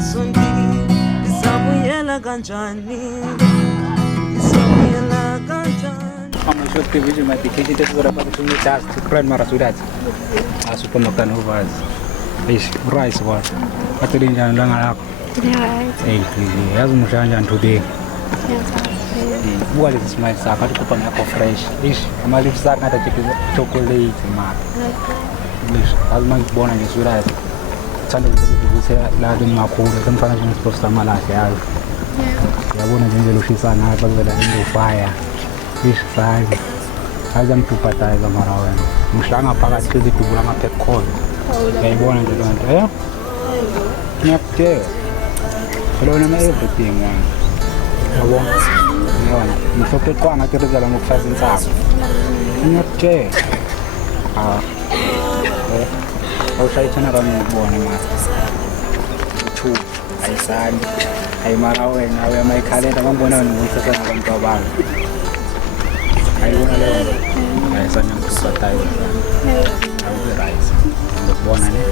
usondi isabuyela kanjani isabuyela kanjani Amashot television medication test ora pa kusunya charge to friend mara sudah. Asup makan ubaz. Rice what? Atulin jan lang alak. Yazmo jan today. Buat itu semua sahabat aku pernah aku fresh. Amalif sak ada chocolate mat. Alman bona ni sudah. Chandang itu saya ladin maku dan pernah jenis posta malah ya. Ya bona jenis lusi sana apa ada Indo fire. Sai. Azam tu patay sa marawan. Muslanga pagat ko di kubulang apet call. Kaya bona dito ya. Nyapte. Hello na everything one. Awong. Yon. Musopet ko ang atira dala mo fasin sa. Nyapte. Au sai sana ram bona ma. Chu. Ai san. Ai marawan na we mai khale ta bona mo sa sana ram to ba. Ay wala lang. Ay saan yung patay. Ang rice. Ang buwan na niya.